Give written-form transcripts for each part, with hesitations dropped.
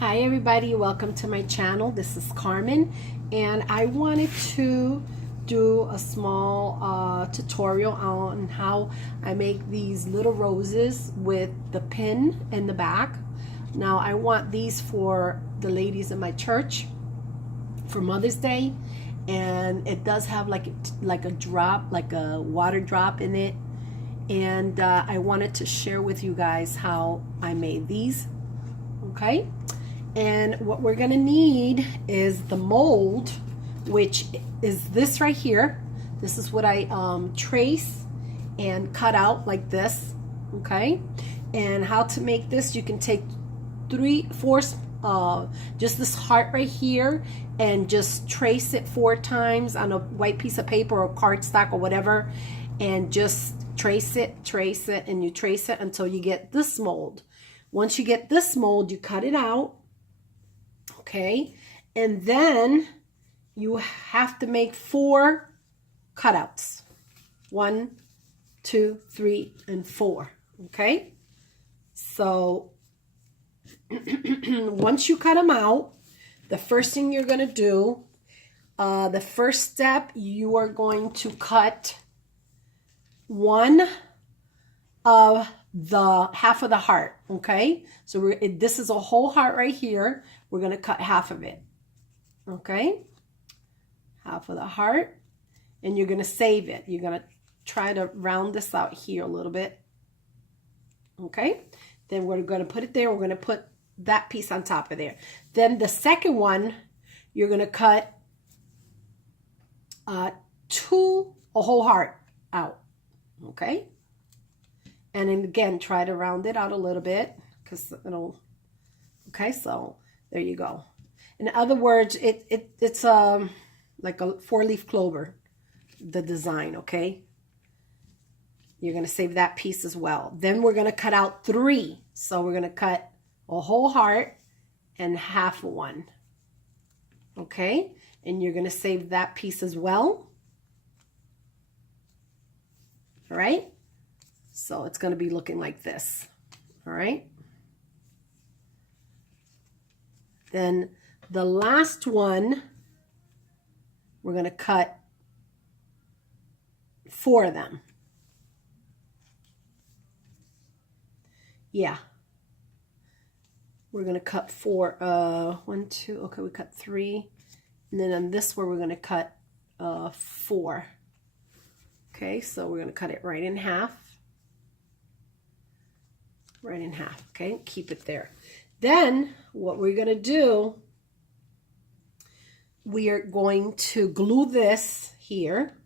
Hi everybody, welcome to my channel. This is Carmen, and I wanted to do a small tutorial on how I make these little roses with the pin in the back. Now I want these for the ladies in my church for Mother's Day, and it does have like a drop, like a water drop in it, and I wanted to share with you guys how I made these. Okay. And what we're gonna need is the mold, which is this right here. This is what I trace and cut out like this, okay? And how to make this, you can take just this heart right here and just trace it 4 times on a white piece of paper or cardstock or whatever, and just trace it, and you trace it until you get this mold. Once you get this mold, you cut it out. Okay, and then you have to make 4 cutouts. 1, 2, 3, and 4. Okay, so once you cut them out, the first thing you're going to do, the first step, you are going to cut half of the heart. Okay, so this is a whole heart right here. We're going to cut half of it. Okay, half of the heart, and you're going to save it. You're going to try to round this out here a little bit. Okay, then we're going to put it there. We're going to put that piece on top of there. Then the second one, you're going to cut a whole heart out. Okay, and then again, try to round it out a little bit because it'll. Okay, so there you go. In other words, it's like a 4-leaf clover, the design. Okay, you're going to save that piece as well. Then we're going to cut out 3. So we're going to cut a whole heart and half of one. Okay, and you're going to save that piece as well. All right, so it's going to be looking like this. All right, then the last one, we're going to cut 4 of them. Yeah, we're going to cut 4. 1, 2. Okay, we cut 3, and then on this one we're going to cut 4. Okay, so we're going to cut it right in half. Right in half. Okay, keep it there. Then what we're going to do, we are going to glue this here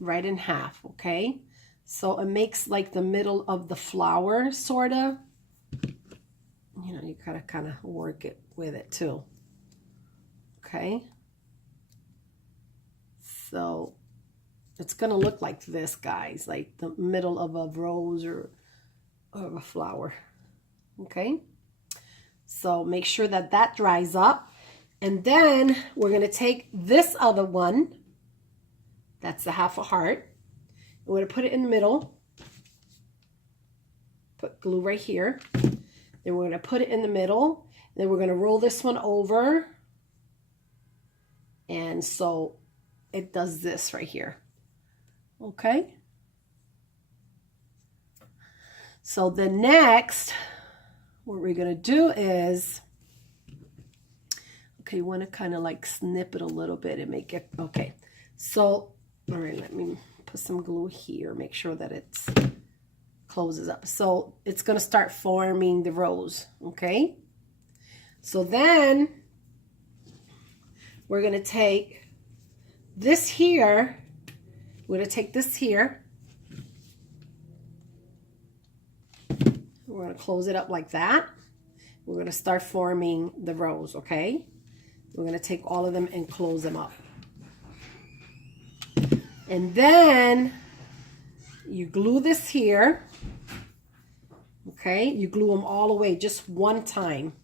right in half. Okay, so it makes like the middle of the flower, sort of. You know, you gotta kind of work it with it too. Okay, so it's gonna look like this, guys, like the middle of a rose or a flower. Okay, so make sure that that dries up, and then we're going to take this other one, that's the half a heart, we're going to put it in the middle, put glue right here, then we're going to put it in the middle, then we're going to roll this one over, and so it does this right here. Okay, so the next, what we're going to do is, okay, you want to kind of like snip it a little bit and make it, okay. So, all right, let me put some glue here, make sure that it closes up. So it's going to start forming the rose, okay? So then we're going to take this here, we're going to take this here, we're going to close it up like that. We're going to start forming the rose, okay? We're going to take all of them and close them up. And then you glue this here, okay? You glue them all the way, just one time.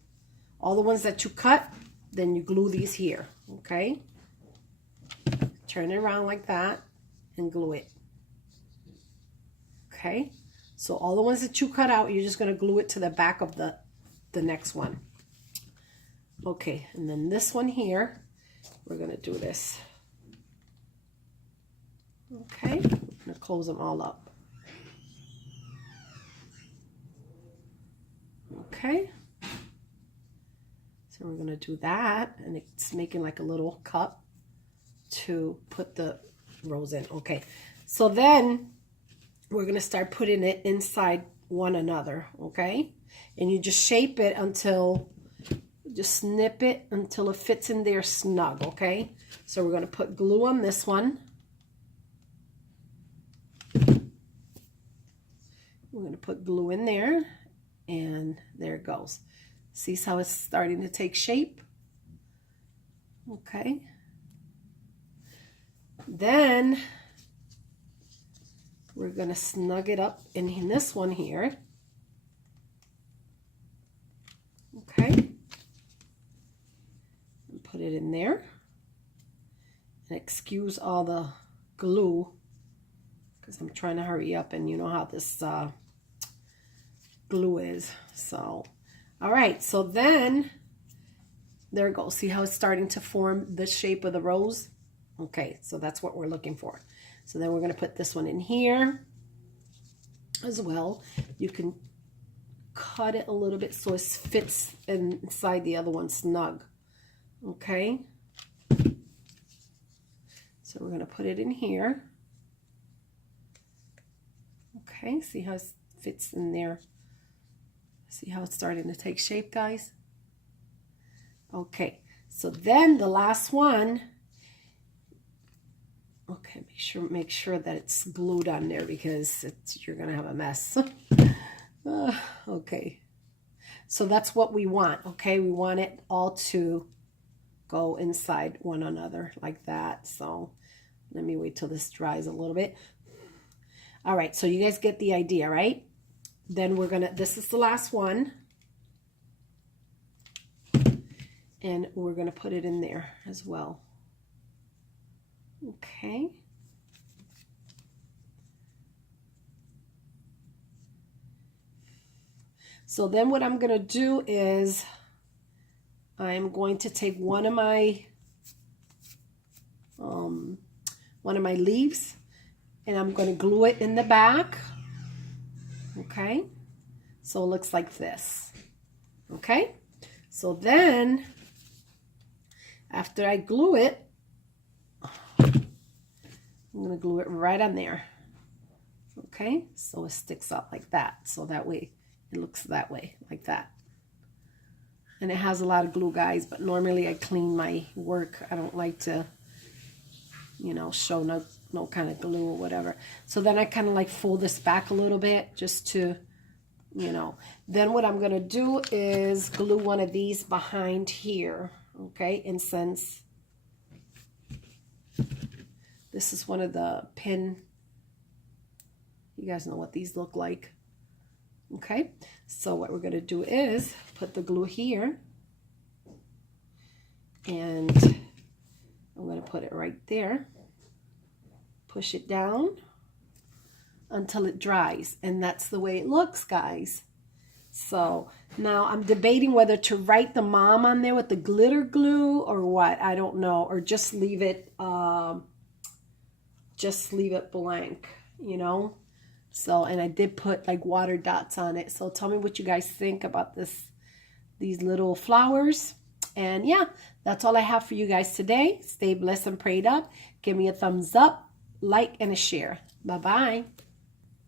All the ones that you cut, then you glue these here, okay? Turn it around like that and glue it, okay? So all the ones that you cut out, you're just going to glue it to the back of the the next one. Okay, and then this one here, we're gonna do this. Okay, I'm gonna close them all up. Okay, so we're gonna do that, and it's making like a little cup to put the rose in. Okay, so then we're gonna start putting it inside one another. Okay, and you just shape it until, just snip it until it fits in there snug. Okay, so we're gonna put glue on this one. We're gonna put glue in there, and there it goes. See how it's starting to take shape? Okay. Then we're gonna snug it up in this one here. Okay. And put it in there. And excuse all the glue, because I'm trying to hurry up, and you know how this glue is. So, all right, so then there it goes. See how it's starting to form the shape of the rose? Okay, so that's what we're looking for. So then we're going to put this one in here as well. You can cut it a little bit so it fits inside the other one snug. Okay, so we're going to put it in here. Okay, see how it fits in there? See how it's starting to take shape, guys? Okay, so then the last one, okay, make sure that it's glued on there, because you're gonna have a mess. Okay, so that's what we want. Okay, we want it all to go inside one another like that. So let me wait till this dries a little bit. All right, so you guys get the idea, right? Then we're gonna, this is the last one, and we're gonna put it in there as well. Okay. So then what I'm gonna do is I'm going to take one of my leaves, and I'm going to glue it in the back. Okay, so it looks like this. Okay, so then after I glue it, I'm going to glue it right on there. Okay, so it sticks up like that, so that way it looks that way, like that. And it has a lot of glue, guys, but normally I clean my work. I don't like to, you know, show no kind of glue or whatever. So then I kind of like fold this back a little bit just to, you know. Then what I'm going to do is glue one of these behind here, okay? And since this is one of the pin, you guys know what these look like, okay? So what we're going to do is put the glue here, and I'm going to put it right there. Push it down until it dries, and that's the way it looks, guys. So now I'm debating whether to write the mom on there with the glitter glue or what. I don't know, or just leave it blank, you know. So, and I did put like water dots on it. So tell me what you guys think about these little flowers. And yeah, that's all I have for you guys today. Stay blessed and prayed up. Give me a thumbs up, like, and a share. Bye-bye.